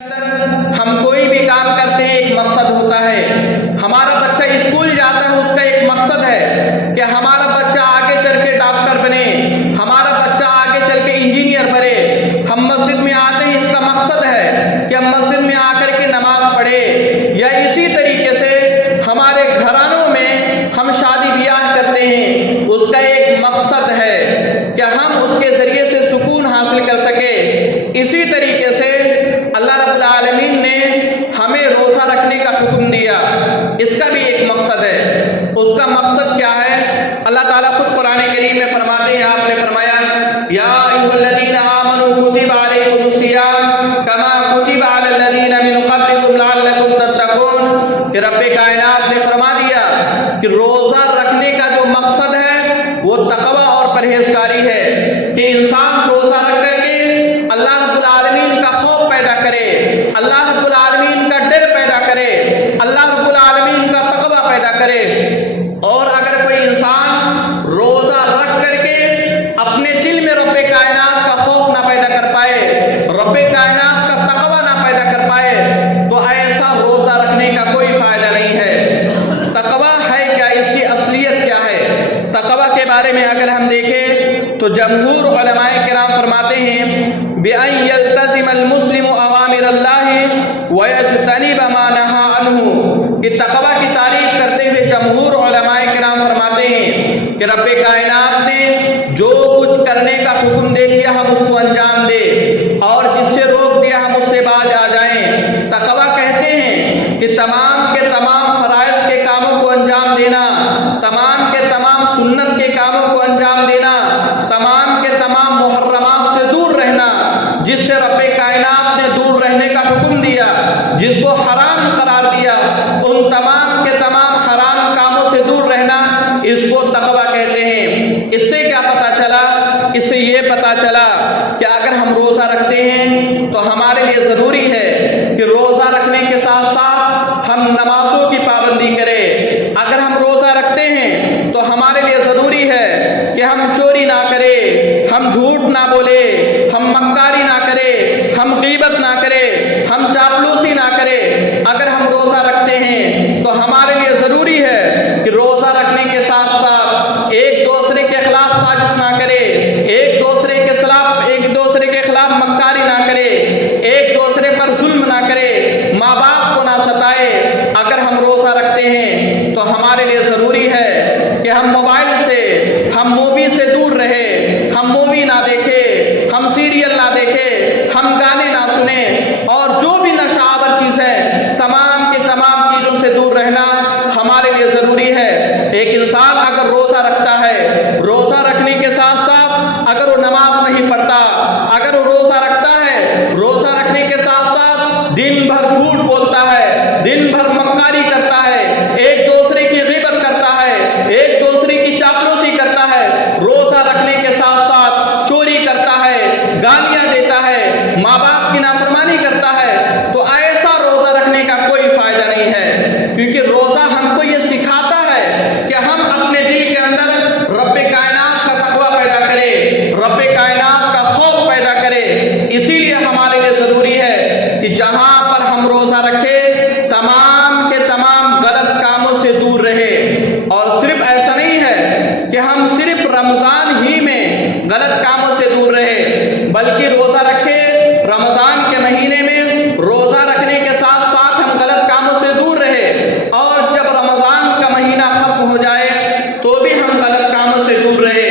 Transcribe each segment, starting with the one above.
ہم کوئی بھی کام کرتے ہیں ایک مقصد ہوتا ہے. ہمارا بچہ اسکول جاتا ہے، اس کا ایک مقصد ہے کہ ہمارا بچہ آگے چل کے ڈاکٹر بنے، ہمارا بچہ آگے چل کے انجینئر بنے. ہم مسجد میں آتے ہیں، اس کا مقصد ہے کہ ہم مسجد میں آ کر کے نماز پڑھے. یا اسی طریقے سے ہمارے گھرانوں میں ہم شادی بیاہ کرتے ہیں، اس کا ایک مقصد ہے کہ ہم اس کے ذریعے سے سکون حاصل کر سکے. اسی طریقے سے اللہ رب العالمین نے ہمیں روزہ رکھنے کا حکم دیا، اس کا بھی ایک مقصد ہے. اس کا مقصد کیا ہے؟ اللہ تعالیٰ خود قرآن کریم میں فرماتے ہیں، آپ نے فرمایا یا ایھا الذین آمنوا کتب علیکم الصیام کما کتب علی الذین من قبلکم لعلکم تتقون. کہ رب کائنات نے فرما دیا کہ روزہ رکھنے کا جو مقصد ہے وہ تقوی اور پرہیزگاری ہے، کہ انسان روزہ رکھ کر کے اللہ رب العالمین کا خوف پیدا کرے، اللہ رب العالمین کا ڈر پیدا کرے، اللہ رب العالمین کا تقوی پیدا کرے. اور اگر کوئی انسان روزہ رکھ کر کے اپنے دل میں رب کائنات کا خوف نہ پیدا کر پائے، رب کائنات کا تقوی نہ پیدا کر پائے، تو ایسا روزہ رکھنے کا کوئی فائدہ نہیں ہے. تقوی ہے کیا؟ اس کی اصلیت کیا ہے؟ تقوی کے بارے میں اگر ہم دیکھیں تو جمہور علماء کرام فرماتے ہیں بِأَن يَلْتَزِمَ الْمُسْلِمُ أَوَامِرَ اللَّهِ وَيَجْتَنِبَ مَا نَهَى عَنْهُ. کہ تقوی کی تعریف کرتے ہوئے جمہور علماء کرام فرماتے ہیں کہ رب کائنات نے جو کچھ کرنے کا حکم دے دیا ہم اس کو انجام دے، اور جس سے روک دیا ہم اس سے باز آ جائیں. تقوی کہتے ہیں کہ تمام کے تمام فرائض کے کاموں کو انجام دینا، تمام کے تمام سنت کے کاموں کو انجام دینا، تمام کے تمام محرمات سے دور رہنا، جس سے رب کائنات نے دور رہنے کا حکم دیا، جس کو حرام قرار دیا، ان تمام کے تمام حرام کاموں سے دور رہنا، اس کو تقوی کہتے ہیں. اس سے کیا پتہ چلا؟ اس سے یہ پتہ چلا کہ اگر ہم روزہ رکھتے ہیں تو ہمارے لیے ضروری ہے کہ روزہ رکھنے کے ساتھ ساتھ ہم نمازوں کی پابندی کریں. اگر ہم روزہ رکھتے ہیں تو ہمارے لیے ضروری ہے کہ ہم چوری نہ کریں، ہم جھوٹ نہ بولے، ہم مکاری نہ کرے، ہم غیبت نہ کرے، ہم چاپلوسی نہ کرے. اگر ہم روزہ رکھتے ہیں تو ہمارے لیے ضروری ہے کہ روزہ رکھنے کے ساتھ ساتھ ایک دوسرے کے خلاف سازش نہ کرے، ایک دوسرے کے خلاف مکاری نہ کرے، ایک دوسرے پر ظلم نہ کرے، ماں باپ کو نہ ستائے. اگر ہم روزہ رکھتے ہیں تو ہمارے لیے ضروری ہے کہ ہم موبائل سے، ہم مووی سے دور رہے، ہم مووی نہ دیکھے، ہم سیریل نہ دیکھے، ہم گانے نہ سنیں، اور جو بھی نشہ آور چیز ہے تمام کے تمام چیزوں سے دور رہنا ہمارے لیے ضروری ہے. ایک انسان اگر روزہ رکھتا ہے، روزہ رکھنے کے ساتھ ساتھ اگر وہ نماز نہیں پڑھتا، اگر وہ روزہ رکھتا ہے، روزہ رکھنے کے ساتھ ساتھ دن بھر جھوٹ بولتا ہے، دن بھر مکاری کرتا ہے، ایک دوسرے کی غیبت کرتا ہے، ایک دوسرے کی چاپلوسی کرتا ہے، روزہ رکھنے کے ساتھ ساتھ چوری کرتا ہے، گالیاں دیتا ہے، ماں باپ کی نافرمانی کرتا ہے، تو ایسا روزہ رکھنے کا کوئی فائدہ نہیں ہے. کیونکہ روزہ ہم کو یہ سکھاتا ہے کہ ہم اپنے دل کے اندر رب کائنات کا تقوی پیدا کریں، رب کائنات کا خوف پیدا کریں. اسی لیے ہمارے لیے ضروری ہے کہ جہاں پر ہم روزہ رکھیں تمام کے تمام غلط کاموں سے دور رہے. اور صرف ایسا نہیں ہے کہ ہم صرف رمضان ہی میں غلط کاموں سے دور رہے، بلکہ روزہ رکھے رمضان کے مہینے میں، روزہ رکھنے کے ساتھ ساتھ ہم غلط کاموں سے دور رہے، اور جب رمضان کا مہینہ ختم ہو جائے تو بھی ہم غلط کاموں سے دور رہے.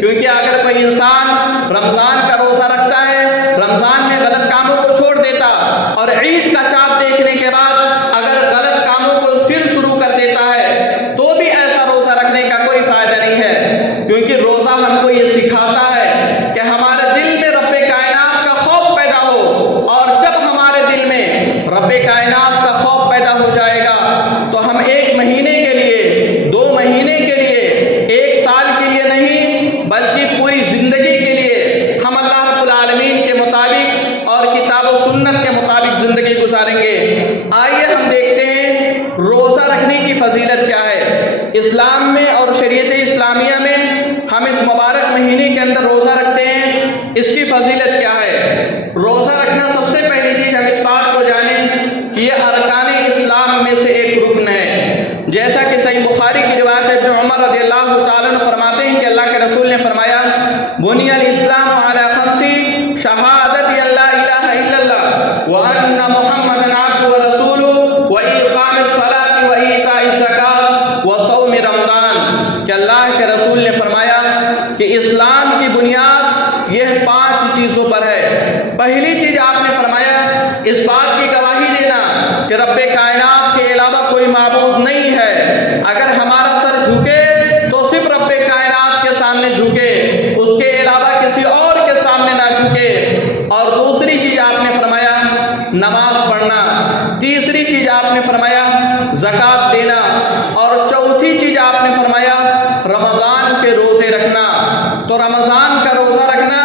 کیونکہ اگر کوئی انسان رمضان کا روزہ رکھتا ہے، رمضان میں غلط کاموں کو چھوڑ دیتا، اور عید کا چاند دیکھنے کے بعد اگر غلط کاموں کو پھر شروع کر دیتا ہے تو بھی ایسا روزہ رکھنے کا کوئی فائدہ نہیں ہے. کیونکہ روزہ ہم کو یہ سکھاتا ہے کہ ہمارے دل میں رب کائنات کا خوف پیدا ہو، اور جب ہمارے دل میں رب کائنات کا خوف پیدا ہو جائے گا تو ہم ایک مہینے کے لیے، 2 مہینے کے لیے، 1 سال کے لیے نہیں بلکہ پوری زندگی کے لیے ہم اللہ رب العالمین کے مطابق اور کتاب و سنت کے مطابق زندگی گزاریں گے. آئیے ہم دیکھتے ہیں روزہ رکھنے کی فضیلت کیا ہے. اسلام میں اور شریعت اسلامیہ میں ہم اس مبارک مہینے کے اندر روزہ رکھتے ہیں، اس کی فضیلت کیا ہے؟ روزہ رکھنا سب سے پہلی چیز ہم اس بات میں سے ایک رکن ہے، جیسا کہ صحیح بخاری کی روایت ہے، ابن عمر رضی اللہ تعالیٰ عنہ فرماتے ہیں کہ اللہ کے رسول نے فرمایا بنی الاسلام علی خمس شہادت لا الہ الا اللہ وان محمد عبدہ ورسولہ واقام الصلاۃ وایتاء الزکاۃ وصوم رمضان، کہ اللہ کے رسول نے فرمایا کہ اسلام کی بنیاد یہ 5 چیزوں پر ہے۔ پہلی چیز آپ نے فرمایا اس بات کی گواہی دینا کہ رب کائنات کے علاوہ کوئی معبود نہیں ہے، اگر ہمارا سر جھکے تو صرف رب کائنات کے سامنے جھکے، اس کے علاوہ کسی اور کے سامنے نہ جھکے۔ اور دوسری چیز آپ نے فرمایا نماز پڑھنا، تیسری چیز آپ نے فرمایا زکوٰۃ دینا، اور چوتھی چیز آپ نے فرمایا رمضان کے روزے رکھنا۔ تو رمضان کا روزہ رکھنا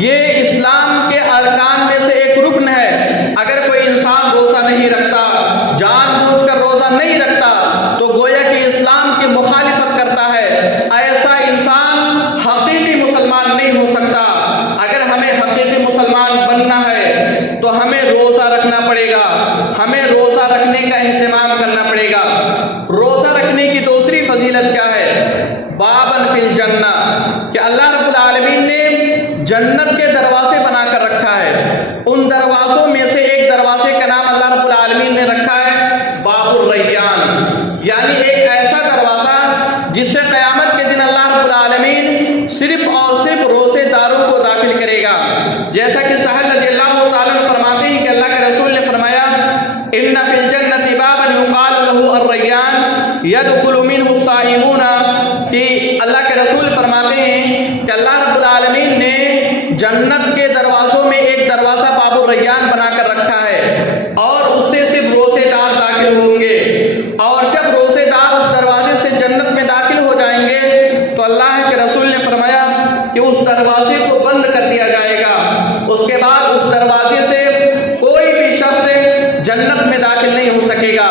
یہ اسلام کے ارکان میں سے ایک رکن ہے۔ اگر کوئی انسان روزہ نہیں رکھتا، جان بوجھ کر روزہ نہیں رکھتا، تو گویا کہ اسلام کی مخالفت کرتا ہے، ایسا انسان حقیقی مسلمان نہیں ہو سکتا۔ اگر ہمیں حقیقی مسلمان بننا ہے تو ہمیں روزہ رکھنا پڑے گا، ہمیں روزہ رکھنے کا اہتمام کرنا پڑے گا۔ روزہ رکھنے کی دوسری فضیلت کیا ہے؟ بابن فی الجنہ، کہ اللہ رب العالمین نے جنت کے دروازے بنا کر رکھا ہے۔ ان دروازوں میں سے ایک دروازے کا نام اللہ رب العالمین نے رکھا ہے باب الریان، یعنی ایک ایسا دروازہ جس سے قیامت کے دن اللہ رب العالمین صرف اور صرف روزے داروں کو داخل کرے گا۔ جیسا کہ سہل رضی اللہ تعالیٰ عنہ فرماتے ہیں کہ اللہ کے رسول نے فرمایا ان فی الجنۃ بابا یقال له الریان یدخل منه الصائمون، کہ اللہ کے رسول فرماتے ہیں کہ اللہ رب العالمین نے جنت کے دروازوں میں ایک دروازہ باب الریان بنا کر رکھا ہے، اور اس سے صرف روزے دار داخل ہوں گے، اور جب روزے دار اس دروازے سے جنت میں داخل ہو جائیں گے تو اللہ کے رسول نے فرمایا کہ اس دروازے کو بند کر دیا جائے گا، اس کے بعد اس دروازے سے کوئی بھی شخص جنت میں داخل نہیں ہو سکے گا۔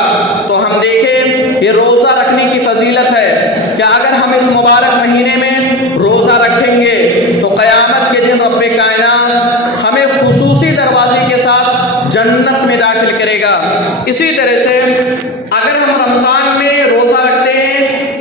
تو ہم دیکھیں یہ روزہ رکھنے کی فضیلت ہے کہ اگر ہم اس مبارک مہینے میں روزہ رکھیں گے تو قیامت کے دن رب کائنات ہمیں خصوصی دروازے کے ساتھ جنت میں داخل کرے گا۔ اسی طرح سے اگر ہم رمضان میں روزہ رکھتے ہیں،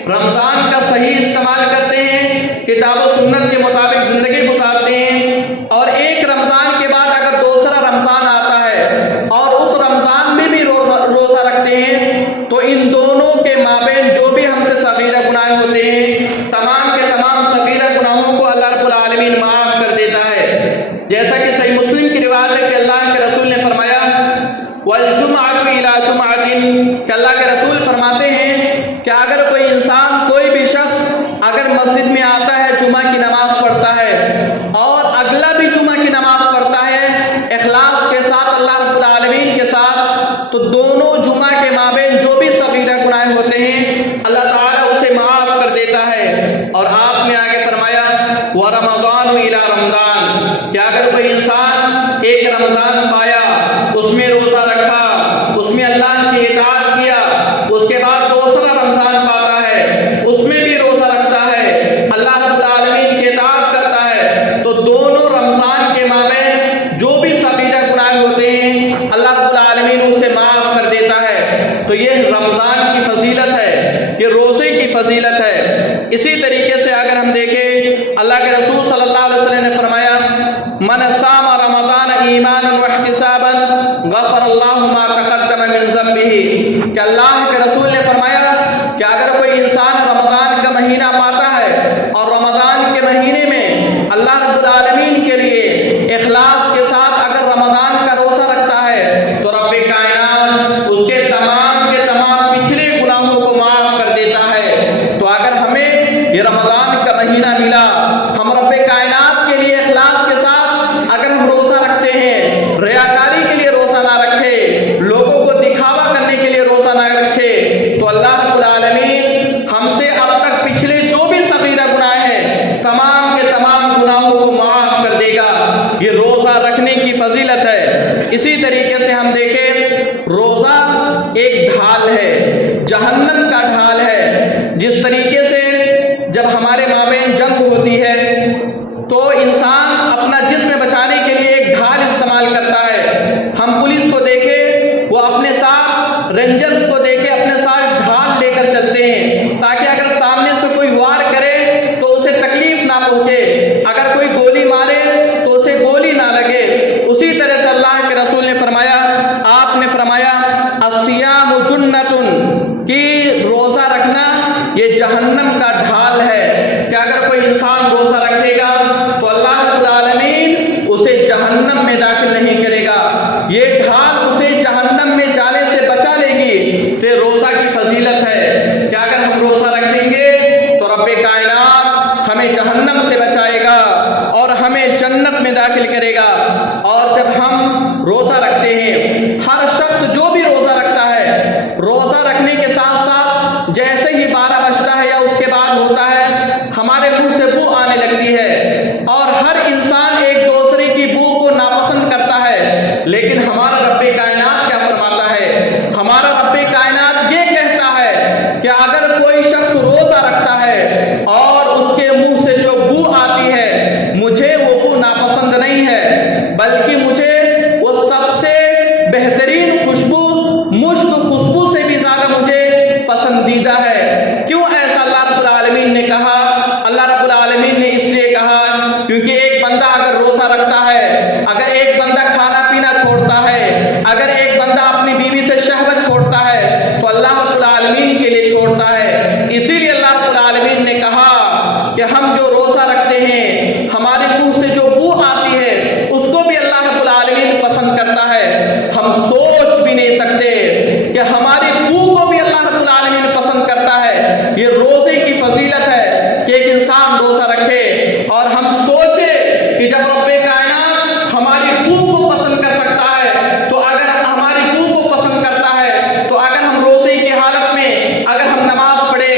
رمضان کا صحیح استعمال کرتے ہیں، کتاب و سنت کے مطابق زندگی گزارتے ہیں، اور ایک رمضان کے بعد اگر دوسرا رمضان آتا ہے اور اس رمضان میں بھی روزہ رکھتے ہیں، تو ان دونوں کے مابین جو بھی ہم سے صغیرہ گناہ ہوتے ہیں، تمام کے تمام صغیرہ گناہوں کو اللہ رب العالمین معاف کر دیتا ہے۔ جیسا کہ صحیح مسلم کی روایت ہے کہ اللہ کے رسول نے فرمایا والجمعۃ الی جمعۃ، کہ اللہ کے رسول فرماتے ہیں کہ اگر کوئی انسان، کوئی بھی شخص اگر مسجد میں آتا ہے، جمعہ کی نماز پڑھتا ہے، اور اگلا بھی جمعہ کی نماز پڑھتا ہے اخلاص کے ساتھ اللہ رب العالمین کے ساتھ، تو دونوں جمعہ کے مابین جو بھی صغیرہ گناہ ہوتے ہیں اللہ تعالیٰ اسے معاف کر دیتا ہے۔ اور آپ نے آگے فرمایا وَرَمَضَانُ إِلَىٰ رَمَضَان، کہ اگر کوئی انسان ایک رمضان پایا، اس میں روزہ رکھا، اس میں اللہ کی اطاعت کیا، اس کے بعد دوسرا رمضان پاتا ہے، اس میں بھی روزہ رکھتا ہے، اللہ رب العالمین کی اطاعت کرتا ہے، تو دونوں رمضان کے مابین جو بھی صغیرہ گناہ ہوتے ہیں اللہ رب العالمین اسے معاف کر دیتا ہے۔ تو یہ رمضان کی فضیلت ہے، یہ روزے کی فضیلت ہے۔ اسی طریقے سے اگر ہم دیکھیں اللہ کے رسول صلی اللہ علیہ وسلم نے فرمایا من صام رمضان ایمانا واحتسابا غفر اللہ ما تقدم من ذنبہ، کہ اللہ کے رسول نے فرمایا کہ اگر کوئی انسان رمضان کا مہینہ پاتا ہے اور رمضان کے مہینے میں اللہ رب العالمین کے لیے اخلاص کے ساتھ اگر رمضان کا روزہ رکھتا ہے تو رب کائنات اس کے تمام پچھلے گناہوں کو معاف کر دیتا ہے۔ تو اگر ہمیں یہ رمضان کا مہینہ ملا، ہم رب کائنات کے لیے اخلاص کے ساتھ اگر ہم روزہ رکھتے ہیں، ریاکاری کے لیے روزہ نہ رکھے، لوگوں کو دکھاوا کرنے کے لیے روزہ نہ رکھے، تو اللہ رب العالمین ہم سے اب تک پچھلے جو بھی صغیرہ گناہ ہیں تمام کے تمام گناہوں کو معاف کر دے گا۔ یہ روزہ رکھنے کی فضیلت ہے۔ اسی طریقے سے ہم دیکھیں روزہ ایک ڈھال ہے، جہنم کا ڈھال ہے۔ جس طریقے سے جب ہمارے مابین جنگ ہوتی ہے تو انسان اپنا جسم بچانے کے لیے ایک ڈھال استعمال کرتا ہے۔ ہم پولیس کو دیکھیں، وہ اپنے ساتھ رینجرز کو دیکھے اپنے ساتھ ڈھال لے کر چلتے ہیں تاکہ اگر سامنے سے کوئی وار کرے تو اسے تکلیف نہ پہنچے، اگر کوئی گولی مارے تو اسے گولی نہ لگے۔ اسی طرح سے اللہ کے رسول نے فرمایا، آپ نے فرمایا الصیام جنۃ، کہ روزہ رکھنا یہ جہنم کا ڈھال ہے، کہ اگر کوئی انسان روزہ رکھے گا تو اللہ رب العالمین اسے جہنم میں داخل نہیں کرے گا، یہ ڈھال اسے جہنم میں جانے سے بچا لے گی۔ تو روزہ کی فضیلت ہے کہ اگر ہم روزہ رکھیں گے تو رب کائنات ہمیں جہنم سے بچائے گا اور ہمیں جنت میں داخل کرے گا۔ اور جب ہم روزہ رکھتے ہیں، ہر شخص جو بھی روزہ رکھتا ہے، روزہ رکھنے کے ساتھ ساتھ جیسے ہی 12 بجتا ہے یا اس کے بعد ہوتا ہے، ہمارے منہ سے بو آنے لگتی ہے اور ہر انسان ایک دوسرے کی بو کو ناپسند کرتا ہے، لیکن ہمارا رب کائنات کیا فرماتا ہے؟ ہمارا رب کائنات یہ کہتا ہے کہ اگر کوئی شخص روزہ رکھتا ہے اور اس کے منہ سے جو بو آتی ہے، مجھے وہ بو ناپسند نہیں ہے، بلکہ مجھے وہ سب سے بہترین خوشبو، مشک خوشبو سے بھی زیادہ مجھے پسندیدہ ہے۔ کیوں ایسا اللہ رب العالمین نے کہا؟ اللہ رب العالمین نے اس لیے کہا کیونکہ ایک بندہ اگر روزہ رکھتا ہے، اگر ایک بندہ کھانا پینا چھوڑتا ہے، اگر ایک بندہ اپنی بیوی سے شہوت چھوڑتا ہے تو اللہ رب العالمین کے لیے چھوڑتا ہے۔ اسی لیے اللہ رب العالمین نے کہا کہ ہم جو روزہ رکھتے ہیں، ہمارے منہ سے جو بو آتی ہے اس کو بھی اللہ رب العالمین پسند کرتا ہے۔ ہم سوچ بھی نہیں سکتے کہ ہماری بو کو بھی اللہ رب العالمین پسند کرتا ہے۔ یہ روزے کی فضیلت ہے کہ ایک انسان روزہ رکھے اور ہم سوچے کہ جب رب کائنات ہماری بو کو پسند کر سکتا ہے تو اگر ہماری بو کو پسند کرتا ہے تو اگر ہم روزے کی حالت میں اگر ہم نماز پڑھے،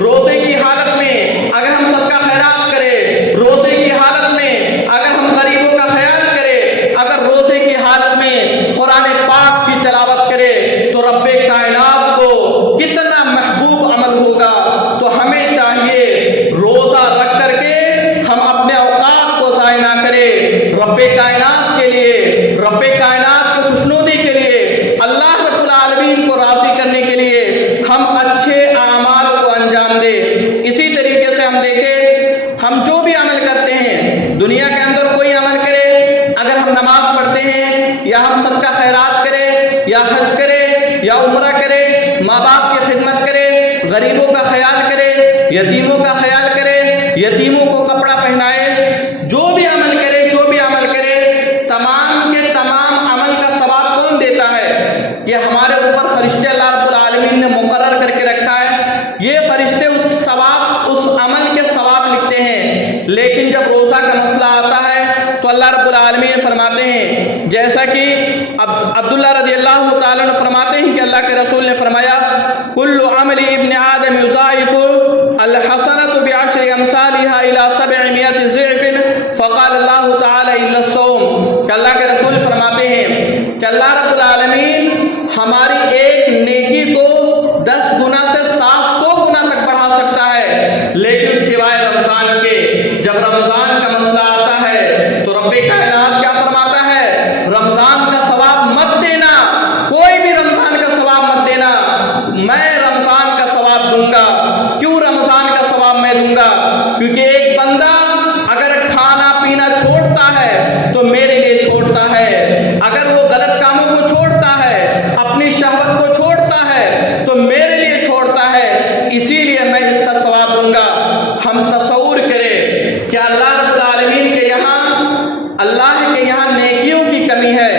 روزے کی حالت میں اگر ہم صدقہ خیرات کرے، روزے کی حالت میں اگر ہم غریبوں کا خیال کرے، اگر روزے کی حالت میں قرآن پاک کی تلاوت کرے تو رب کائنات کو کتنا محبوب عمل ہوگا۔ تو ہمیں چاہیے روزہ رکھ کر کے ہم اپنے اوقات کو ضائع نہ کریں، رب کائنات کے لیے، رب کائنات کی خوشنودی کے لیے، اللہ رب العالمین کو راضی کرنے کے لیے ہم اچھے اعمال کو انجام دیں۔ اسی طریقے سے ہم دیکھیں، ہم جو بھی عمل کرتے ہیں دنیا کے اندر، کوئی عمل کرے، اگر ہم نماز پڑھتے ہیں یا ہم صدقہ خیرات کرے یا حج کرے یا عمرہ کرے، ماں باپ کی خدمت کرے، غریبوں کا خیال کرے، یتیموں کا خیال کرے، یتیموں کو کپڑا پہنائے، جو بھی عمل کرے، جو بھی عمل کرے، تمام کے تمام عمل کا ثواب کون دیتا ہے؟ یہ ہمارے اوپر فرشتے اللہ رب العالمین نے مقرر کر کے رکھا ہے۔ یہ فرشتے اس ثواب، اس عمل کے ثواب لکھتے ہیں۔ لیکن جب روزہ کا مسئلہ آتا ہے تو اللہ رب العالمین فرماتے ہیں، جیسا کہ عبداللہ رضی اللہ تعالیٰ عنہ فرماتے ہیں کہ اللہ کے رسول نے فرمایا کل عمل ابن آدم یضاعف الحسنة بعشر امثالها الى 700 ضعف فقال اللہ تعالی الا الصوم، کہ اللہ کے رسول فرماتے ہیں کہ اللہ رب العالمین ہماری ایک نیکی کو 10 گنا سے 700 گنا تک بڑھا سکتا ہے، لیکن سوائے رمضان کے۔ جب رمضان کا مسئلہ آتا ہے تو رب کائنات کیا فرماتا ہے؟ رمضان کا ثواب مت دینا، کوئی بھی رمضان کا ثواب مت دینا، میں رمضان کا ثواب دوں گا۔ کیوں رمضان کا ثواب میں دوں گا؟ کیونکہ ایک بندہ اگر کھانا پینا چھوڑتا ہے تو میرے لیے چھوڑتا ہے، اگر وہ غلط کاموں کو چھوڑتا ہے، اپنی شہوت کو چھوڑتا ہے تو میرے لیے چھوڑتا ہے، اسی لیے میں اس کا ثواب دوں گا۔ ہم تصور کریں کہ اللہ رب العالمین کے یہاں، اللہ کے یہاں نیکیوں کی کمی ہے،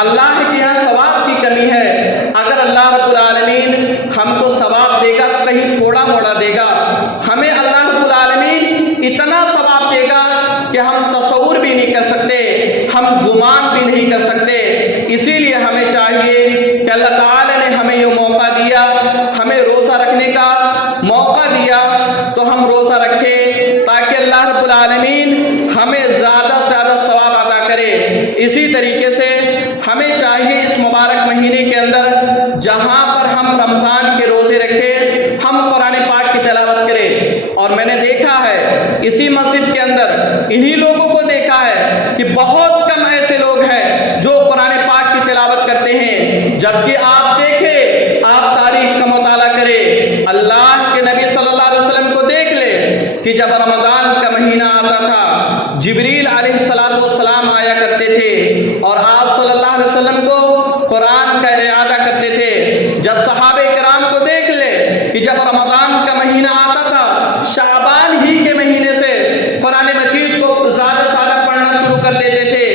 اللہ کے یہاں ثواب کی کمی ہے۔ اگر اللہ رب العالمین ہم کو ثواب دے گا تو کہیں تھوڑا موڑا دے گا، ہمیں اللہ رب العالمین اتنا ثواب دے گا کہ ہم تصور بھی نہیں کر سکتے، ہم گمان بھی نہیں کر سکتے۔ اسی لیے ہمیں چاہیے کہ اللہ تعالی نے ہمیں یہ موقع دیا، ہمیں روزہ رکھنے کا موقع دیا، تو ہم روزہ رکھیں تاکہ اللہ رب العالمین ہمیں زیادہ سے زیادہ ثواب عطا کرے۔ اسی طریقے سے ہمیں چاہیے اس مبارک مہینے کے اندر جہاں پر ہم رمضان کے روزے رکھیں، ہم قرآن پاک کی تلاوت کریں۔ اور میں نے دیکھا ہے اسی مسجد کے اندر انہی لوگوں کو دیکھا ہے کہ بہت کم ایسے لوگ ہیں جو قرآن پاک کی تلاوت کرتے ہیں، جبکہ آپ دیکھیں جب رمضان کا مہینہ آتا تھا جبریل علیہ السلام آیا کرتے تھے اور آپ صلی اللہ علیہ وسلم کو قرآن کا اعادہ کرتے تھے۔ جب صحابہ کرام کو دیکھ لے کہ جب رمضان کا مہینہ آتا تھا شعبان ہی کے مہینے سے قرآن مجید کو زیادہ پڑھنا شروع کر دیتے تھے،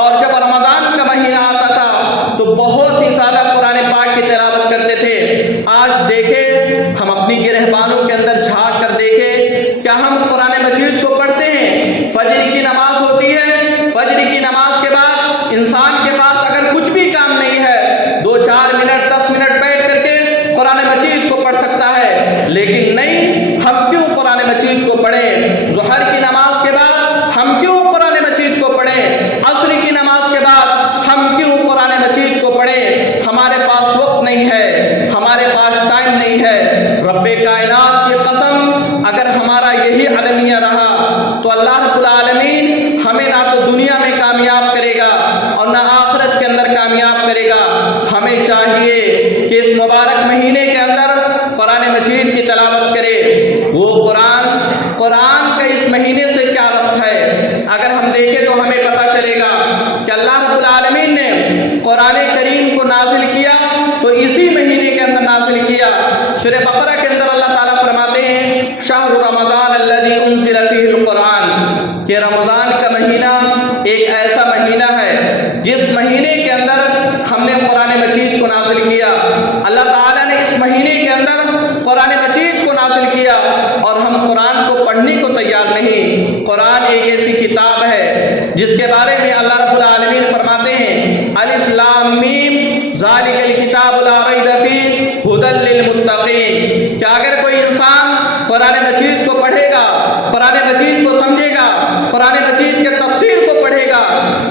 اور جب رمضان کا مہینہ آتا تھا تو بہت ہی زیادہ قرآن پاک کی تلاوت کرتے تھے۔ آج دیکھیں ہم اپنی گرہبانوں کے اندر جھانک کر دیکھیں، کیا ہم قرآن مجید کو پڑھتے ہیں؟ فجر کی نماز ہوتی ہے، فجر کی نماز کے بعد انسان کے پاس اگر کچھ بھی کام نہیں ہے 2-4 منٹ 10 منٹ بیٹھ کر کے قرآن مجید کو پڑھ سکتا ہے، لیکن نہیں، ہم کیوں قرآن مجید کو پڑھیں؟ ظہر کی نماز کے بعد ہم کیوں قرآن مجید کو پڑھیں؟ عصر کی نماز کے بعد ہم کیوں قرآن مجید کو پڑھیں؟ ہمارے پاس وقت نہیں ہے، ہمارے پاس ٹائم نہیں ہے۔ رب کائنات کی قسم، اگر ہمارا یہی المیہ رہا تو اللہ رب العالمین ہمیں نہ تو دنیا میں کامیاب کرے گا اور نہ آخرت کے اندر کامیاب کرے گا۔ ہمیں چاہیے کہ اس مبارک مہینے کے اندر قرآن مجید کی تلاوت کرے۔ وہ قرآن کا اس مہینے سے کیا ربط ہے؟ اگر ہم دیکھیں تو ہمیں پتہ چلے گا کہ اللہ رب العالمین نے قرآن کریم کو نازل کیا تو اسی مہینے کے اندر نازل کیا۔ سورہ بقرہ کے اندر اللہ تعالیٰ فرماتے ہیں شہر رمضان الذی انزل فیہ القرآن، کہ رمضان کا مہینہ ایک ایسا مہینہ ہے جس مہینے کے اندر ہم نے قرآن مجید کو نازل کیا۔ اللہ تعالیٰ نے اس مہینے کے اندر قرآن مجید کو نازل کیا اور ہم قرآن کو پڑھنے کو تیار نہیں۔ قرآن ایک ایسی کتاب ہے جس کے بارے میں اللہ رب العالمین فرماتے ہیں الف لام میم ذالک الکتاب لا ریب فیہ ھدی للمتقین، کہ اگر کوئی انسان قرآن مجید کو پڑھے گا، قرآن مجید کو سمجھے گا، قرآن مجید کے تفسیر کو پڑھے گا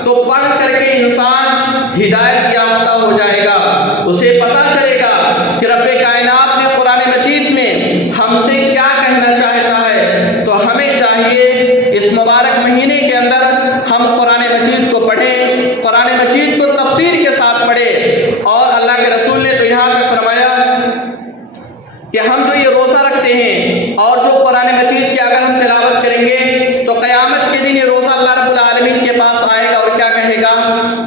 تو پڑھ کر کے انسان ہدایت یافتہ ہو جائے گا۔ اسے پتہ چلے گا کہ رب کائنات نے قرآن مجید میں ہم سے کیا کہنا چاہتا ہے۔ تو ہمیں چاہیے اس مبارک مہینے کے اندر ہم قرآن مجید کو پڑھیں، قرآن مجید کو تفسیر کے ساتھ پڑھیں۔ اور اللہ کے رسول نے تو یہاں تک فرمایا کہ ہم جو یہ روزہ رکھتے ہیں اور جو قرآن مجید کی اگر ہم تلاوت کریں گے تو قیامت کے دن یہ روزہ اللہ رب العالمین کے پاس آئے گا اور کیا کہے گا؟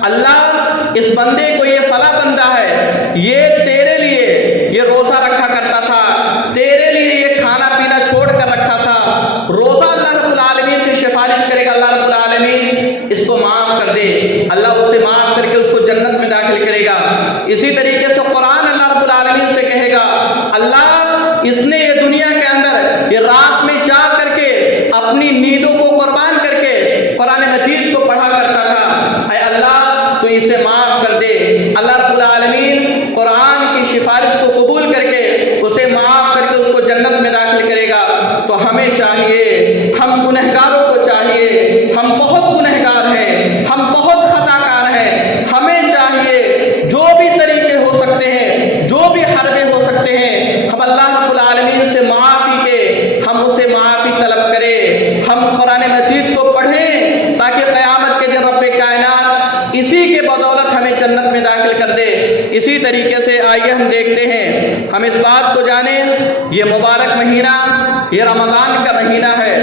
اللہ اس بندے کو، یہ فلاں بندہ ہے، یہ تیرے لیے یہ روزہ رکھا کرتا تھا، تیرے لیے یہ کھانا پینا چھوڑ کر رکھا تھا۔ روزہ اللہ رب العالمین سے سفارش کرے گا، اللہ رب العالمین اس کو معاف کر دے، اللہ اسے معاف کر کے اس کو جنت میں داخل کرے گا۔ اسی طریقے سے قرآن اللہ رب العالمین سے کہے گا اللہ اس نے یہ دنیا کے اندر یہ رات میں جا کر کے اپنی نیندوں کو قربان کر کے قرآن مجید کو پڑھا کرتا تھا، اے اللہ تو اسے معاف کر دے۔ اللہ رب العالمین قرآن کی سفارش کو قبول کر کے اسے معاف کر کے اس کو جنت میں داخل کرے گا۔ تو ہمیں چاہیے، ہم گنہگاروں کو چاہیے، ہم بہت گنہگار ہیں، ہم بہت خطا کار ہیں، ہمیں چاہیے جو بھی طریقے ہو سکتے ہیں، جو بھی حربے ہو سکتے ہیں، ہم اللہ رب العالمین سے معافی کے ہم اسے معافی طلب کریں، ہم قرآن مجید کو پڑھیں تاکہ قیامت کے دن رب کائنات اسی کے بدولت ہمیں جنت میں داخل کر دے۔ اسی طریقے سے آئیے ہم دیکھتے ہیں، ہم اس بات کو جانیں، یہ مبارک مہینہ یہ رمضان کا مہینہ ہے۔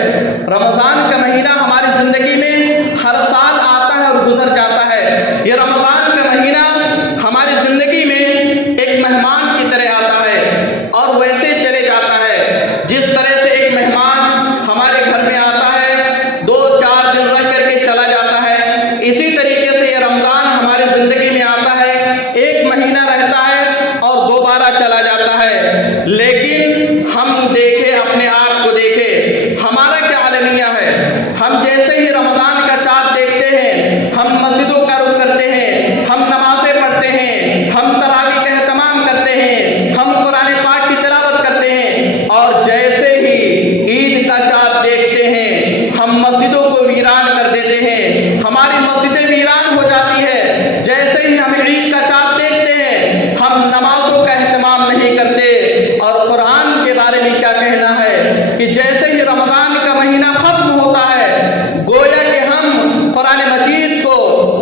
رمضان کا مہینہ ہماری زندگی میں ہر سال آتا ہے اور گزر جاتا ہے۔ یہ رمضان کا مہینہ ہماری زندگی میں ایک مہمان کی طرح آتا ہے اور ویسے چلے جاتا ہے۔ جس طرح سے ایک مہمان ہمارے گھر میں آتا ہے 2-4 دن رہ کر کے چلا جاتا ہے، اسی طریقے سے یہ رمضان ہماری زندگی میں آتا ہے، 1 مہینہ رہتا ہے اور دوبارہ چلا جاتا ہے۔ لیکن ہم دیکھیں، اپنے آپ کو دیکھیں، ہمارا کیا عالمیہ ہے؟ ہم جیسے ہی رمضان کا چاند دیکھتے ہیں ہم مسجدوں کا رخ کرتے ہیں، ہم نمازیں پڑھتے ہیں، ہم تراویح کا اہتمام کرتے ہیں، ہم قرآن پاک کی تلاوت کرتے ہیں، اور جیسے ہی عید کا چاند دیکھتے ہیں ہم مسجدوں کو ویران کر دیتے ہیں، ہماری مسجدیں ویران ہو جاتی ہے۔ جیسے ہی ہم عید کا چاند دیکھتے ہیں ہم نمازوں کا اہتمام نہیں کرتے۔ اور قرآن کے بارے میں کیا کہنا ہے کہ جیسے ہی رمضان کا مہینہ ختم ہوتا ہے گویا کہ ہم قرآن مجید کو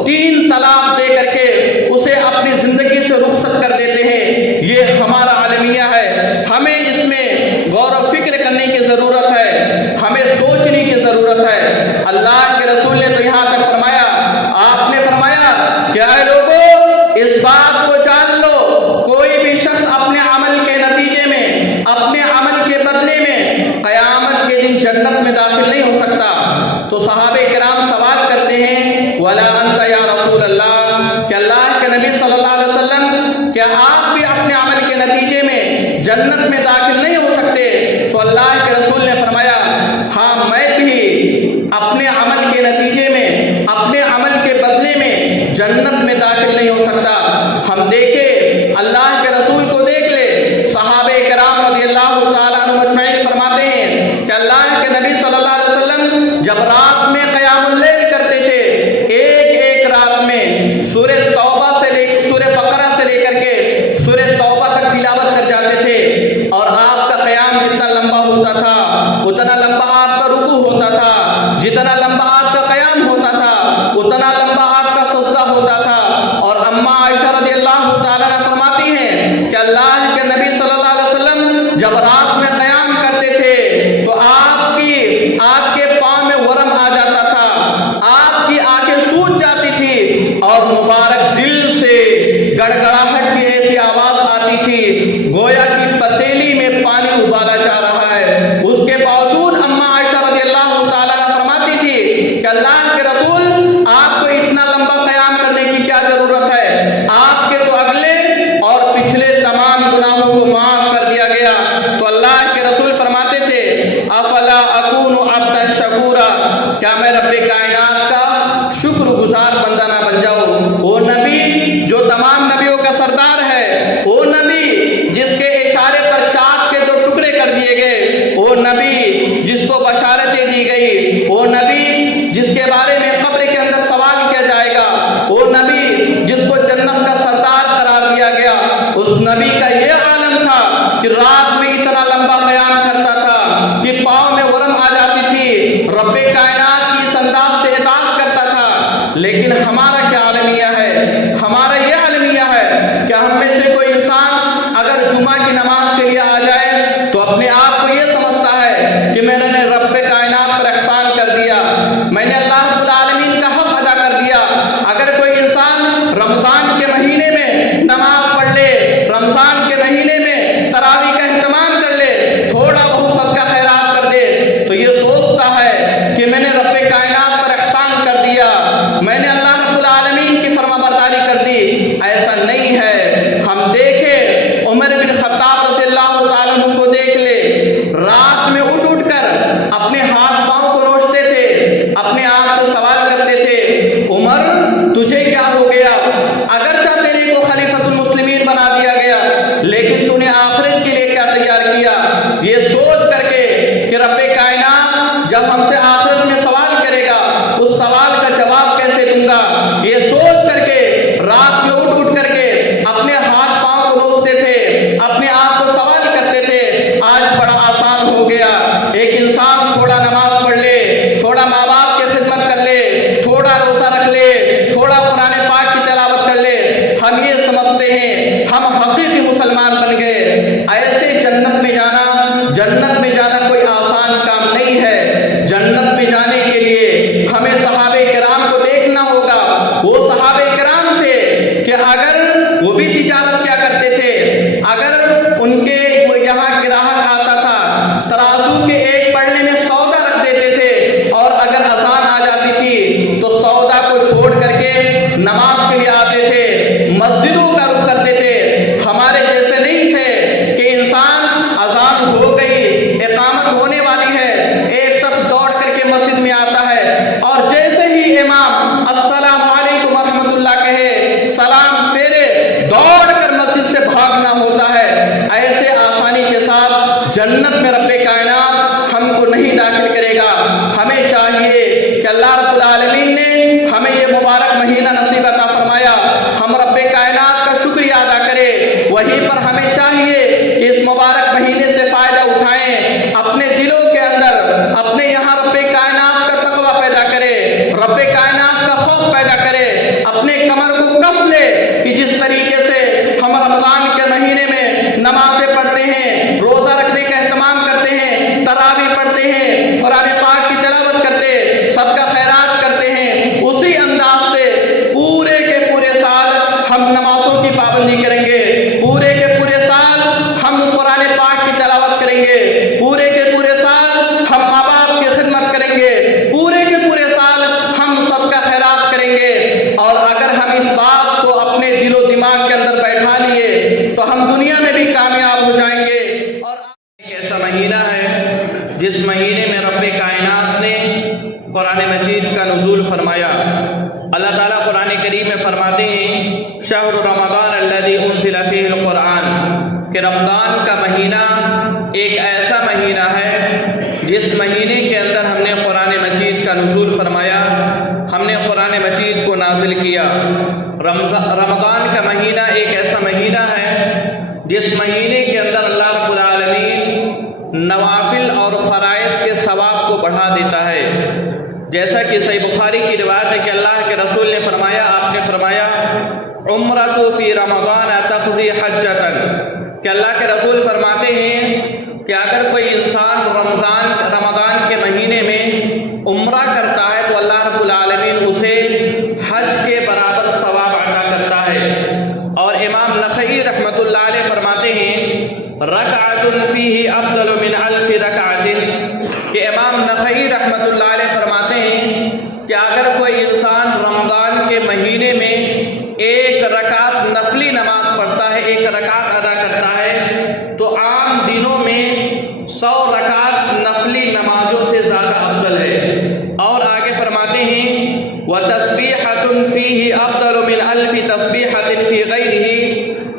3 طلاق دے کر کے اسے اپنی زندگی سے رخصت کر دیتے ہیں۔ یہ ہمارا عالمیہ ہے، ہمیں اس میں غور و فکر کرنے کی ضرورت ہے، ہمیں کہ آپ بھی اپنے عمل کے نتیجے میں جنت میں داخل نہیں ہو سکتے؟ تو اللہ کے رسول نے فرمایا ہاں میں بھی اپنے عمل کے نتیجے میں، اپنے عمل کے بدلے میں جنت میں داخل نہیں ہو سکتا۔ ہم دیکھیں اللہ کے رسول کو دیکھ لے، صحابہ کرام رضی اللہ تعالیٰ عنہ مجمعین فرماتے ہیں کہ اللہ کے نبی صلی اللہ علیہ وسلم جب رات میں قیام اللیل کرتے تھے، ایک ایک رات میں سورہ توبہ سے لے سورہ بقرہ سے لے کر کے سورہ توبہ تک تلاوت کر جاتے تھے، اور آپ کا قیام جتنا لمبا ہوتا تھا اتنا لمبا آپ کا رکوع ہوتا تھا، جتنا لمبا آپ کا قیام ہوتا تھا اتنا لمبا آپ کا سجدہ ہوتا تھا۔ اور اماں عائشہ رضی اللہ تعالیٰ عنہ فرماتی ہیں کہ اللہ کے نبی صلی اللہ علیہ وسلم جب رات میں قیام کرتے تھے تو آپ کے پاؤں میں ورم آ جاتا تھا، آپ کی آنکھیں سوج جاتی تھی، اور مبارک دل سے گڑگڑاہٹ کی ایسی آواز آتی تھی گویا کی پتیلی میں پانی ابالا جا رہا ہے۔ اس کے باوجود اماں عائشہ رضی اللہ تعالیٰ عنہ فرماتی تھی کہ اللہ کے رسول آپ کو اتنا لمبا قیام کرنے کی کیا ضرورت ہے؟ آپ کے تو اگلے اور پچھلے تمام گناہوں کو معاف کر دیا گیا۔ تو اللہ کے رسول فرماتے تھے افلا اکون عبدا شکورا، کیا میں رب کائنات کا شکر گزار بندہ نہ بن جاؤں؟ وہ نبی جو تمام نبیوں کا سردار ہے، وہ نبی جس کے اشارے پر چاند کے 2 ٹکڑے کر دیے گئے، وہ نبی جس کو بشارتیں دی گئی، وہ نبی جس کے بارے میں قبر کے اندر سوال کیا جائے گا، وہ نبی جس کو جنت کا سردار قرار دیا گیا، اس نبی کا یہ عالم تھا کہ رات میں اتنا لمبا قیام کرتا تھا کہ پاؤں میں ورم آ جاتی تھی، رب کائنات کی اس انداز سے اطاعت کرتا تھا۔ لیکن ہمارا کیا عالمیہ ہے؟ ہمارا یہ عالمیہ ہے کہ ہم میں سے کوئی انسان اگر جمعہ کی نماز کے لیے آ جائے تو اپنے آپ کو یہ سمجھتا ہے کہ میں نے رب کائنات پر احسان کر دیا، میں نے اللہ رب العالمین کا حق ادا کر دیا۔ اگر کوئی انسان رمضان کے مہینے میں نماز پڑھ لے، رمضان کے مہینے میں تراویح کا اہتمام کر لے، تھوڑا بہت صدقہ خیرات کر دے، تو یہ سوچتا ہے کہ میں نے رب کائنات پر احسان کر دیا، میں نے اللہ رب العالمین کی فرما برداری کر دی۔ ایسا نہیں ہے۔ ہم دیکھیں عمر بن خطاب رضی اللہ تعالیٰ عنہ کو دیکھ لے، رات میں اٹھ اٹھ کر اپنے ہاتھ پاؤں کو نوچتے تھے، اپنے آپ سے سوال کرتے تھے عمر تجھے کیا ہو گیا؟ اگرچہ تیرے کو خلیفۃ المسلمین بنا دیا گیا لیکن تو نے آخرت کے لیے کیا تیار کیا؟ یہ سوچ کر کے کہ رب کائنات جب ہم سے آخرت میں سوال کرے گا اس سوال کا جواب کیسے دوں گا، یہ سوچ کر کے رات میں اٹھ اٹھ کر کے اپنے ہاتھ پاؤں کو نوچتے تھے، اپنے آپ کو سوال کرتے تھے۔ آج بڑا آسان ہو گیا، ایک انسان تھوڑا نماز پڑھ لے، تھوڑا ماں باپ کی خدمت کر لے، تھوڑا روزہ رکھ لے، تھوڑا قرآن پاک کی تلاوت کر لے، ہم یہ سمجھتے ہیں ہم حقیقی مسلمان بن گئے۔ ایسے جنت میں جانا کوئی آسان کام نہیں ہے۔ جنت میں جانے کے لیے ہمیں صحابہ کرام کو دیکھنا ہوگا۔ وہ صحابہ کرام تھے کہ اگر وہ بھی تجارت کیا کرتے تھے، اگر ان کے یہاں گراہک آتا تھا ترازو کے ایک پڑھنے میں سودا رکھ دیتے تھے، اور اگر اذان آ جاتی تھی تو سودا کو چھوڑ کر کے نماز کے لیے آتے تھے، مسجدوں کا رخ کرتے تھے۔ ہمارے جیسے نہیں تھے کہ انسان اذان ہو گئی، اقامت ہونے والی ہے، ایک شخص دوڑ کر کے مسجد میں آتا ہے اور جیسے ہی امام السلام علیکم ورحمۃ اللہ کہے، سلام پھیرے، دوڑ کر مسجد سے بھاگنا ہوتا ہے۔ ایسے آسانی کے ساتھ جنت میں رب کائنات ہم کو نہیں داخل کرے گا۔ ہمیں چاہیے کہ اللہ رب العالمین نے ہمیں یہ مبارک مہینہ نصیب عطا فرمایا، ہم رب کائنات کا شکریہ ادا کریں۔ وہیں پر ہمیں چاہیے کہ اس مبارک مہینے سے فائدہ اٹھائیں، اپنے دلوں کے اندر اپنے یہاں رب کائنات کا تقویٰ پیدا کرے، رب کائنات کا خوف پیدا کرے، اپنے کمر کو کس لے کہ جس طریقے سے ہم رمضان کے مہینے میں نمازیں پڑھتے ہیں، روزہ رکھنے کا اہتمام کرتے ہیں، تراویح پڑھتے ہیں، قرآن پاک کی تلاوت کرتے، صدقہ خیرات کرتے ہیں، اسی انداز سے پورے کے پورے سال ہم نمازوں کی پابندی کریں گے، پورے کے پورے سال ہم قرآن پاک کی تلاوت کریں گے، پورے کے پورے سال ہم ماں باپ کی خدمت کریں گے، پورے کے پورے سال ہم صدقہ خیرات کریں گے۔ اور اگر ہم اس بات کو اپنے دل و دماغ کے اندر بیٹھا بڑھا لیے تو ہم دنیا میں بھی کامیاب ہو جائیں گے۔ اور ایک ایسا مہینہ ہے جس مہینے میں رب کائنات نے قرآن مجید کا نزول فرمایا۔ اللہ تعالیٰ قرآن کریم میں فرماتے ہیں شہر رمضان الذی انزل فیہ القرآن، کہ رمضان کا مہینہ ایک ایسا مہینہ ہے جس مہینے کے اندر ہم نے قرآن مجید کا نزول فرمایا، ہم نے قرآن مجید کو نازل کیا۔ رمضان کا مہینہ ایک ایسا مہینہ ہے جس مہینے کے اندر اللہ رب العالمین نوافل اور فرائض کے ثواب کو بڑھا دیتا ہے۔ جیسا کہ صحیح بخاری کی روایت ہے کہ اللہ کے رسول نے فرمایا، آپ نے فرمایا عمرۃ فی رمضان تقضی حجۃ، کہ اللہ کے رسول فرماتے ہیں کہ اگر کوئی انسان رمضان کے مہینے میں عمرہ کرتا ہے تو اللہ رب العالمین اسے حج کے برابر ثواب عطا کرتا ہے۔ اور امام نخعی رحمۃ اللہ علیہ فرماتے ہیں رکعۃ فیہ افضل من الف رکعۃ، کہ امام نخعی رحمۃ اللہ علیہ فرماتے ہیں کہ اگر کوئی انسان رمضان کے مہینے میں ایک رکعت نفلی نماز پڑھتا ہے، ایک رکعت ادا کرتا ہے، تو عام دنوں میں 100 رکعت نفلی نمازوں سے زیادہ افضل ہے۔ اور آگے فرماتے ہیں وَتَسْبِيحَةٌ فِيهِ أَفْضَلُ مِنْ أَلْفِ تَسْبِيحَةٍ فِي غَيْرِهِ،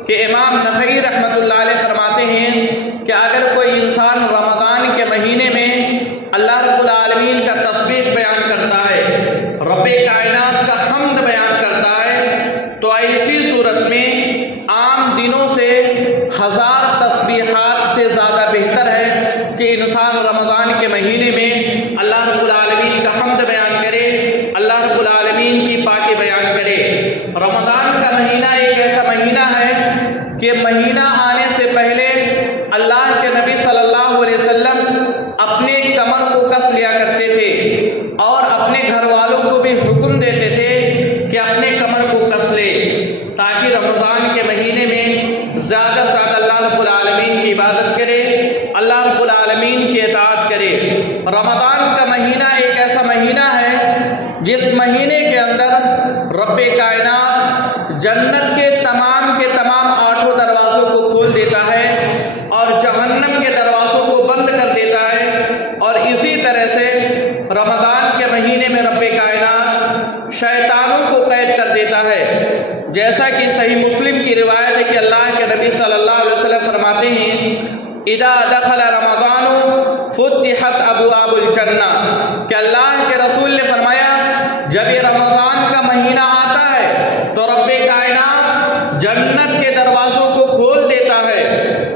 کہ امام نخعی رحمۃ اللہ علیہ فرماتے ہیں کہ اگر کوئی انسان رمضان کے مہینے میں اللہ رب العالمین کا تسبیح بیان کرتا ہے، رب کائنات کا حمد بیان کرتا ہے، تو ایسی صورت میں عام دنوں سے 1000 تسبیحات سے زیادہ بہتر ہے کہ انسان رمضان کے مہینے میں اللہ رب العالمین کا حمد بیان کرے، اللہ رب العالمین کی پاکی بیان کرے۔ رمضان کا مہینہ ایک ایسا مہینہ ہے کہ مہینہ آنے سے پہلے اللہ کے نبی صلی اللہ علیہ وسلم اپنے کمر کو کس لیا کرتے تھے اور اپنے گھر والوں کو بھی حکم دیتے تھے کہ اپنے کمر کو کس لے، تاکہ رمضان کے مہینے میں زیادہ سے زیادہ اللہ رب العالمین کی عبادت کرے، اللہ رب العالمین کی اطاعت کرے۔ رمضان کا مہینہ ایک ایسا مہینہ ہے جس مہینے کے اندر رب کائنات جنت کے تمام 8 دروازوں کو کھول دیتا ہے اور جہنم کے دروازوں کو بند کر دیتا ہے۔ اور اسی طرح سے رمضان کے مہینے میں رب کائنات شیطانوں کو قید کر دیتا ہے، جیسا کہ صحیح مسلم کی روایت ہے کہ اللہ کے نبی صلی اللہ علیہ وسلم فرماتے ہیں اذا دخل رمضان فتحت ابواب الجنہ، کہ اللہ کے رسول نے فرمایا جب یہ رمضان کا مہینہ آتا ہے تو رب کائنات جنت کے دروازوں کو کھول دیتا ہے،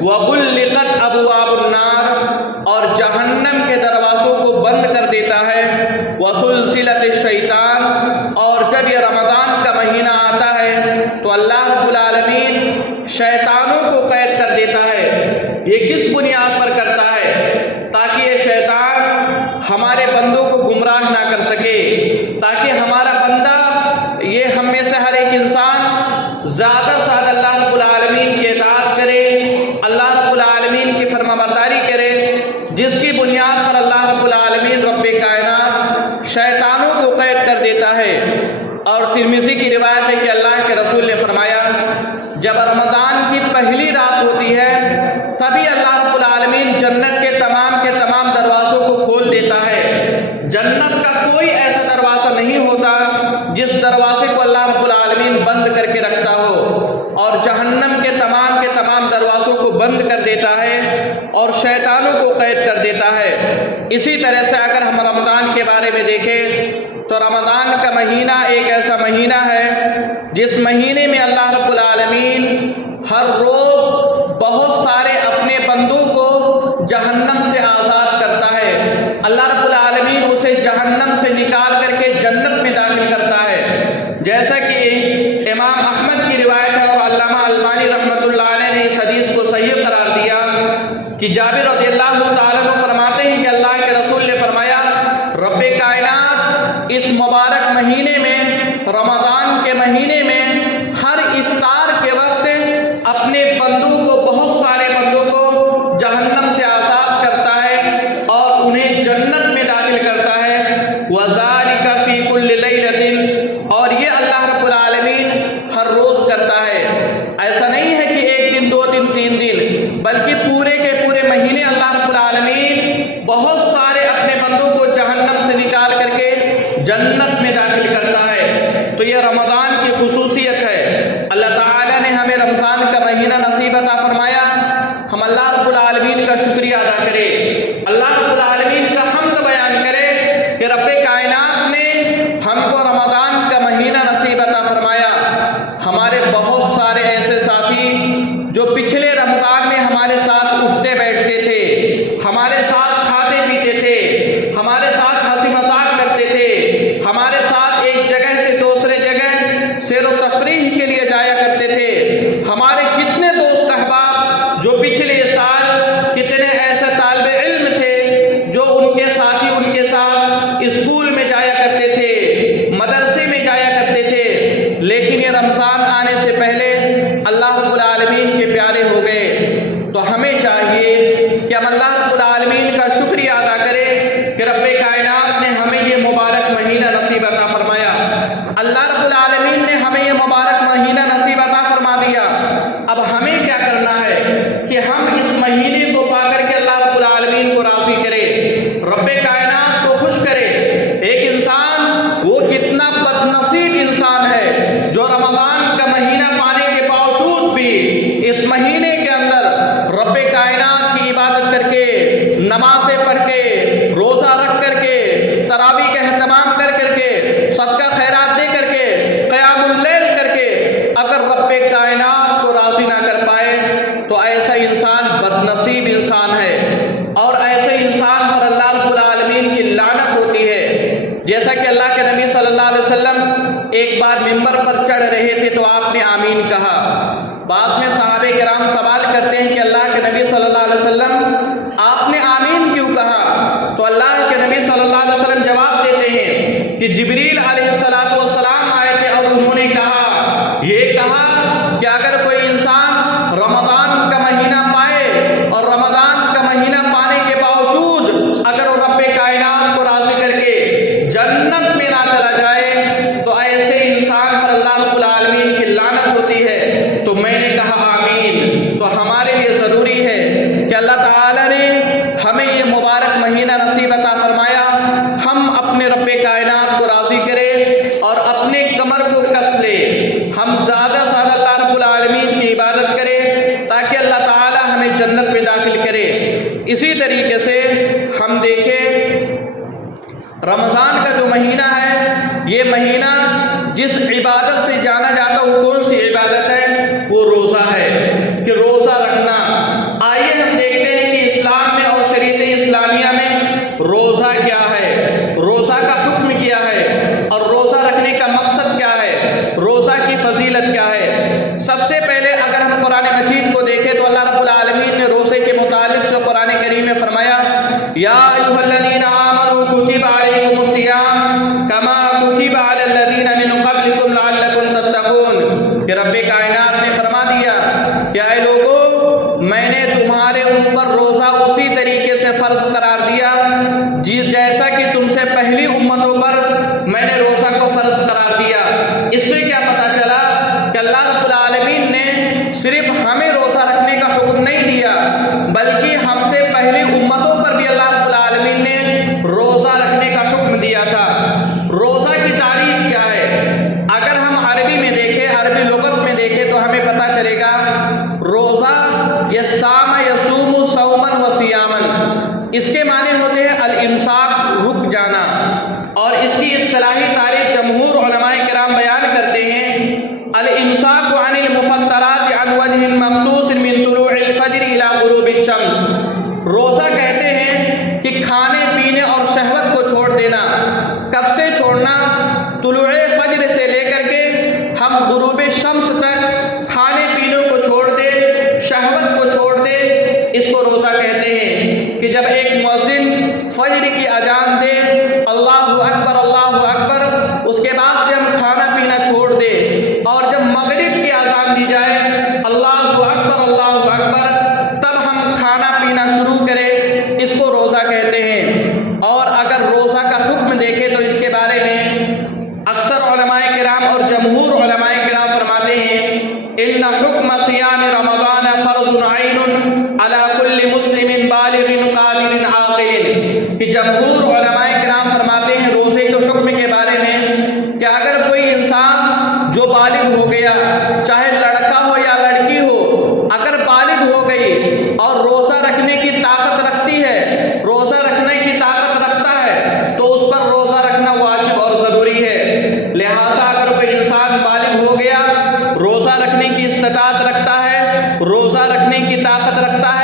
وغلقت ابواب النار، اور جہنم کے دروازوں کو بند کر دیتا ہے، وسلسلت الشیطان، اور جب یہ رمضان کا مہینہ آتا ہے تو اللہ رب العالمین شیطانوں کو قید کر دیتا ہے۔ یہ کس بنیاد پر کرتا ہے؟ تاکہ یہ شیطان ہمارے بندوں کو گمراہ نہ کر سکے، تاکہ ہمارا بندہ، یہ ہم میں سے ہر ایک انسان زیادہ سے زیادہ اللہ رب العالمین کی اطاعت کرے، اللہ رب العالمین کی فرمانبرداری کرے، جس کی بنیاد پر اللہ رب العالمین رب کائنات شیطانوں کو قید کر دیتا ہے۔ اور ترمذی کی روایت ہے کہ اللہ کے رسول نے فرمایا جب رمضان کی پہلی رات ہوتی ہے تبھی اللہ رب العالمین جنت کے تمام دروازوں کو کھول دیتا ہے۔ جنت کا کوئی ایسا دروازہ نہیں ہوتا جس دروازے کو اللہ رب العالمین بند کر کے رکھتا ہو، اور جہنم کے تمام دروازوں کو بند کر دیتا ہے اور شیطانوں کو قید کر دیتا ہے۔ اسی طرح سے اگر ہم رمضان کے بارے میں دیکھیں تو رمضان کا مہینہ ایک ایسا مہینہ ہے جس مہینے میں اللہ رب العالمین ہر روز بہت سارے اپنے بندوں کو جہنم سے آزاد کرتا ہے۔ اللہ رب العالمین اسے جہنم سے نکال کر کے جنت میں داخل کرتا ہے، جیسا کہ امام احمد کی روایت ہے اور علامہ البانی رحمۃ اللہ علیہ نے اس حدیث کو صحیح قرار دیا کہ جابر رضی اللہ تعالیٰ عنہ فرماتے ہیں کہ اللہ کے رسول نے فرمایا رب کائنات اس مبارک مہینے میں، رمضان کے مہینے میں، ہر افطار کے وقت اپنے بندوں کو، بہت سارے بندوں کو جہنم سے آزاد کرتا ہے اور انہیں جنت میں داخل کرتا ہے۔ وَذَلِكَ فِي كُلِّ لَيْلَةٍ، اور یہ اللہ رب العالمین ہر روز کرتا ہے۔ ایسا نہیں 3 دن بلکہ پورے کے پورے مہینے اللہ رب العالمین بہت سارے اپنے بندوں کو جہنم سے نکال کر کے جنت میں داخل کرتا ہے۔ تو یہ رمضان کی خصوصیت ہے۔ اللہ تعالیٰ نے ہمیں رمضان کا مہینہ نصیب عطا فرمایا، ہم اللہ رب العالمین کا شکریہ ادا کرے، اللہ رب العالمین کا حمد بیان کرے کہ رب کائنات نے ہم کو رمضان کا مہینہ نصیب عطا فرمایا۔ ہمارے بہت سارے ایسے ساتھی جو پچھلے رمضان میں ہمارے ساتھ اٹھتے بیٹھتے تھے، ہمارے ساتھ کھاتے پیتے تھے، ہمارے ساتھ ہنسی مذاق کرتے تھے، ہمارے ساتھ ایک جگہ سے دوسرے جگہ سیر و تفریح کے لیے جایا کرتے تھے، ہمارے کتنے دوست احباب جو پچھلے سال کتنے ایسے طالب علم تھے جو ان کے ساتھی ان کے ساتھ اسکول میں جایا کرتے تھے، مدرسے میں جایا کرتے تھے، لیکن یہ رمضان آنے سے پہلے اللہ رب العالمین کے پیارے ہو گئے۔ تو ہمیں چاہیے کہ ہم اللہ رب العالمین کا شکریہ ادا کریں کہ رب کائنات نے ہمیں یہ مبارک مہینہ نصیب عطا فرمایا، اللہ رب العالمین نے ہمیں یہ مبارک مہینہ نصیب عطا فرما دیا۔ اب ہمیں کیا کرنا ہے کہ ہم اس مہینے کو پا کر کے اللہ رب العالمین کو راضی کرے، رب کائنات کو خوش کرے۔ ایک انسان وہ کتنا بد نصیب انسان ہے جو رمضان کا مہینہ پانے کے باوجود بھی اس مہینے کے اندر رب کائنات کی عبادت کر کے، نمازیں پڑھ کے، روزہ رکھ کر کے، تراویح کا اہتمام کر کر کے، صدقہ خیرات دے کر کے، قیام اللیل کر کے اگر رب کائنات کو راضی نہ کر پائے تو ایسا انسان بد نصیب انسان ہے، اور ایسے انسان پر اللہ رب العالمین کی لعنت ہوتی ہے۔ جیسا کہ اللہ کے نبی صلی اللہ علیہ وسلم ایک بار ممبر پر چڑھ رہے تھے تو آپ نے آمین کہا۔ بعد میں صحابہ کرام سوال کرتے ہیں کہ اللہ کے نبی صلی اللہ علیہ وسلم آپ نے آمین کیوں کہا؟ تو اللہ کے نبی صلی اللہ علیہ وسلم جواب دیتے ہیں کہ جبریل علیہ السلام آئے تھے اور انہوں نے یہ کہا کہ اگر کوئی انسان رمضان کا مہینہ پائے اور رمضان کا مہینہ پانے کے باوجود اگر وہ رب کائنات کو راضی کر کے جنت میں نہ چلا جائے تو ایسے انسان پر اللہ رب العالمین کی لعنت ہوتی ہے۔ تو میں نے کہا آمین۔ تو ہمارے لیے ضروری ہے کہ اللہ تعالی نے ہمیں یہ مبارک مہینہ نصیب عطا فرمایا، ہم اپنے رب کائنات کو راضی کریں اور اپنے کمر کو کس لے، ہم زیادہ سے زیادہ اللہ رب العالمین کی عبادت کریں تاکہ اللہ تعالی ہمیں جنت میں داخل کرے۔ اسی طریقے سے ہم دیکھیں رمضان کا جو مہینہ ہے، یہ مہینہ جس عبادت سے جانا جاتا ہے وہ کون سی عبادت ہے؟ وہ روزہ ہے، کہ روزہ رکھنا۔ آئیے ہم دیکھتے ہیں کہ اسلام میں اور شریعت اسلامیہ میں روزہ کیا ہے، روزہ کا حکم کیا ہے، اور روزہ رکھنے کا مقصد کیا ہے، روزہ کی فضیلت کیا ہے۔ سب سے پہلے اگر ہم قرآن مجید کو دیکھیں تو اللہ رب العالمین نے روزے کے متعلق سے قرآن کریم میں فرمایا یا ایھا الذین آمنوا کتب علیکم الصیام کما کتب علی الذین من قبلکم لعلکم تتقون، کہ رب کائنات نے فرما دیا کہ اے لوگو میں نے تمہارے اوپر روزہ اسی طریقے سے فرض قرار دیا جیسا کہ تم سے پہلی امتوں پر میں نے روزہ کو فرض قرار دیا۔ اس سے کیا پتہ چلا کہ اللہ رب العالمین نے صرف ہمیں روزہ رکھنے کا حکم نہیں دیا بلکہ ہم سے پہلی امتوں پر بھی اللہ رب العالمین نے روزہ رکھنے کا حکم دیا تھا۔ روزہ کی تعریف کیا ہے؟ اگر ہم عربی میں دیکھیں، عربی لغت میں دیکھیں تو ہمیں پتہ چلے گا روزہ یصام یصوم صوما و صیاما، اس کے معنی ہوتے ہیں الامساک، رک جانا، اور اس کی اصطلاحی تعریف جمہور علماء کرام بیان کرتے ہیں الامساک عن المفطرات عن وجہ مخصوص من طلوع الفجر الى غروب الشمس۔ روزہ کہتے ہیں کہ کھانے پینے اور شہوت کو چھوڑ دینا۔ کب سے چھوڑنا؟ طلوع فجر سے لے کر کے ہم غروب شمس تک کھانے پینے کو چھوڑ دے، شہوت کو چھوڑ دے، اس کو روزہ کہتے ہیں۔ کہ جب ایک مؤذن فجر کی اذان دے اللہ اکبر اللہ اکبر، اس کے بعد سے ہم کھانا پینا چھوڑ دے، اور جب مغرب کی اذان دی جائے اللہ اکبر تب ہم کھانا پینا شروع کریں، اس کو روزہ کہتے ہیں۔ اور اگر روزہ کا حکم دیکھیں تو اس کے بارے میں اکثر علماء کرام اور جمہور علماء کرام فرماتے ہیں ان حکم صیام رمضان فرض عین علی کل مسلم بالغ قادر عاقل، کہ جمہور علماء کرام فرماتے ہیں روزے کے حکم کے بارے میں کہ اگر کوئی انسان جو بالغ ہو گیا، چاہے لڑکا ہو یا لڑکی ہو، اگر بالغ ہو گئی اور روزہ رکھنے کی طاقت رکھتی ہے، روزہ رکھنے کی طاقت رکھتا ہے، تو اس پر روزہ رکھنا واجب اور ضروری ہے۔ لہذا اگر کوئی انسان بالغ ہو گیا، روزہ رکھنے کی استطاعت رکھتا ہے، روزہ رکھنے کی طاقت رکھتا ہے،